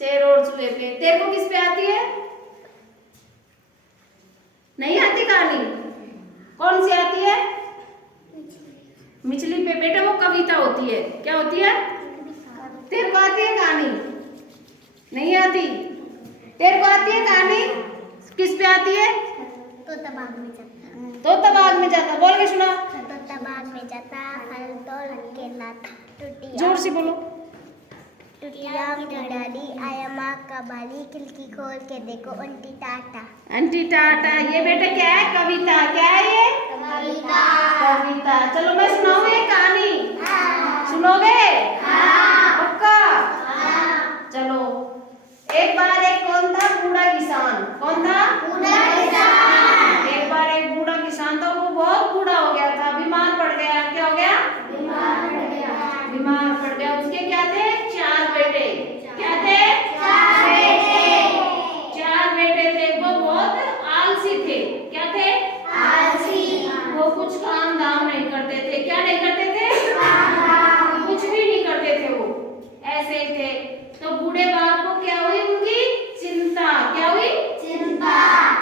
शेर और चूहे पे। तेरे को किस पे आती है? नहीं आती कहानी? कौन सी आती है? मछली पे। बेटा वो कविता होती है। क्या होती है? तेरे को आती है कहानी? नहीं आती। तेरे को आती है कहानी? किस पे आती है? तोता बाग में जाता। तोता बाग में जाता। बोल के सुना। तोता बाग में जाता, फल तोड़ के लाता, टूटी जोर से बोलो। टूटी आम की डाली, आया माँ का बाली, खिड़की खोल के देखो आंटी टाटा। आंटी टाटा। ये बेटा क्या है? कविता। क्या है ये? कविता। कविता। चलो मैं सुनाऊं ये कहानी? सुनोगे? पक्का? चलो। एक बार एक कौन था? बूढ़ा किसान। कौन था? बूढ़ा किसान। एक बार एक बूढ़ा किसान था। वो बहुत बूढ़ा हो गया था, बीमार पड़ गया। क्या हो गया? बीमार पड़ गया। बीमार पड़ गया। उसके क्या थे? 4 बेटे। क्या थे? 4 बेटे। 4 बेटे थे। वो बहुत आलसी थे। क्या थे? आलसी। वो कुछ काम धाम नहीं करते थे। क्या नहीं करते थे? कुछ भी नहीं करते थे। वो ऐसे ही थे। तो बूढ़े बाप को क्या हुई? उनकी चिंता। क्या हुई? चिंता।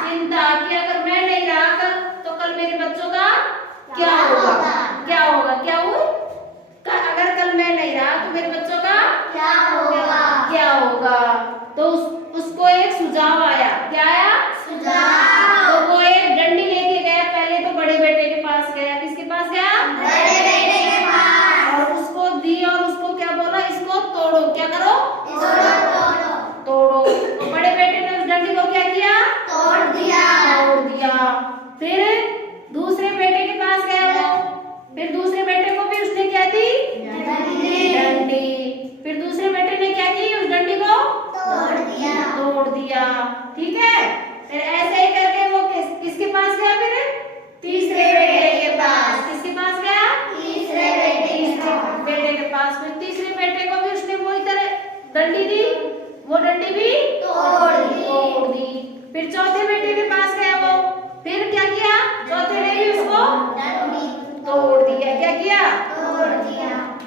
चिंता कि अगर मैं नहीं रहा कल, तो कल मेरे बच्चों का क्या होगा? क्या होगा? क्या हुआ? अगर कल मैं नहीं रहा तो मेरे बच्चों का क्या होगा? क्या होगा? तो उसको एक सुझाव आया। क्या आया? सुझाव। तो वो एक डंडी लेके गया। पहले तो बड़े बेटे के पास गया। किसके पास गया? बड़े बेटे के पास। और उसको दी और उसको क्या बोला? इसको तोड़ो। क्या करो? इसको तोड़ो। तो बड़े बेटे ने उस डंडी को क्या किया? तोड़ दिया। तोड़ दिया। फिर दूसरे बेटे के पास गया वो। फिर दूसरे बेटे को भी उसने क्या दी? डंडी। फिर दूसरे बेटे ने क्या की? उस डंडी को तोड़ दिया। तोड़ दिया। ठीक है। फिर ऐसे ही करके वो किसके पास गया? फिर तीसरे बेटे के पास। किसके पास गया? तीसरे बेटे के पास। बेटे के पास। फिर तीसरे बेटे को भी उसने वही तरह डंडी दी। वो डंडी भी तोड़ दी। फिर चौथे बेटे के पास गया वो। फिर क्या किया? चौथे ने भी उसको तोड़ दिया। क्या किया?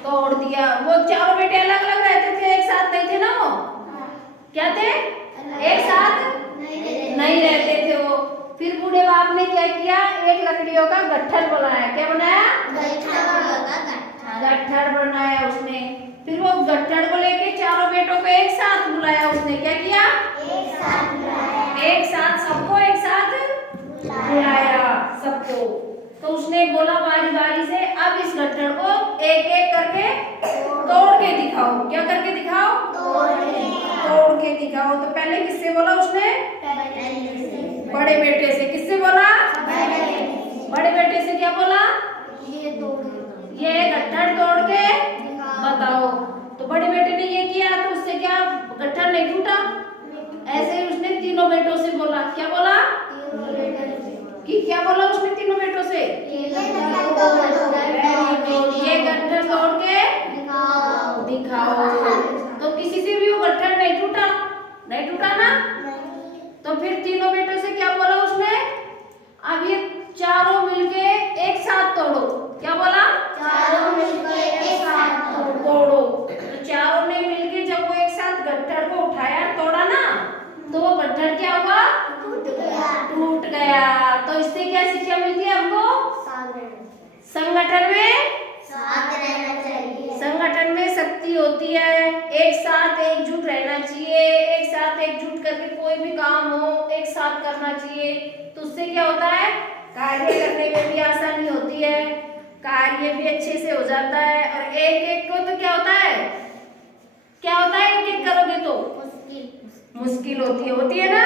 तोड़ दिया। वो चारों बेटे अलग अलग रहते थे, एक साथ नहीं थे ना वो। क्या थे? एक साथ नहीं रहते थे वो। फिर बूढ़े बाप ने क्या किया? एक लकड़ियों का गट्ठर बनाया। क्या बनाया? गट्ठर बनाया उसने। फिर वो गट्ठर को लेके चारों बेटों को एक साथ बुलाया उसने। क्या किया? एक साथ सबको एक साथ बुलाया सबको। तो उसने बोला बारी बारी से, अब इस गट्ठर को एक एक करके तोड़ के दिखाओ। क्या करके दिखाओ? तोड़ के दिखाओ। तो पहले किससे बोला उसने? बड़े बेटे से। किससे बोला? बड़े बेटे से। क्या बोला? ये गट्ठर तोड़ के बताओ। तो बड़े बेटे ने ये किया तो उससे क्या गट्ठर नहीं टूटा। ऐसे ही उसने तीनों बेटों से बोला। क्या बोला? कि क्या बोला उसने तीनों बेटों से? ये गट्ठर तोड़ के दिखाओ। तो किसी से भी वो गट्ठर नहीं टूटा। नहीं टूटा ना। तो फिर तीनों बेटों से क्या बोला उसने? अब ये चारों मिलके एक साथ तोड़ो। क्या बोला? तोड़ो। तो चारों ने मिलके जब वो एक साथ गट्ठर को उठाया, तोड़ा ना, तो वो गट्ठर क्या हुआ? टूट गया। तो इससे क्या शिक्षा मिलती है हमको? संगठन में शक्ति होती है। एक साथ एकजुट रहना चाहिए। एक साथ एकजुट करके कोई भी काम हो एक साथ करना चाहिए। तो उससे क्या होता है? कार्य करने में भी आसानी होती है, कार्य भी अच्छे से हो जाता है। और एक एक को तो क्या होता है? क्या होता है? एक एक करोगे तो मुश्किल होती है ना।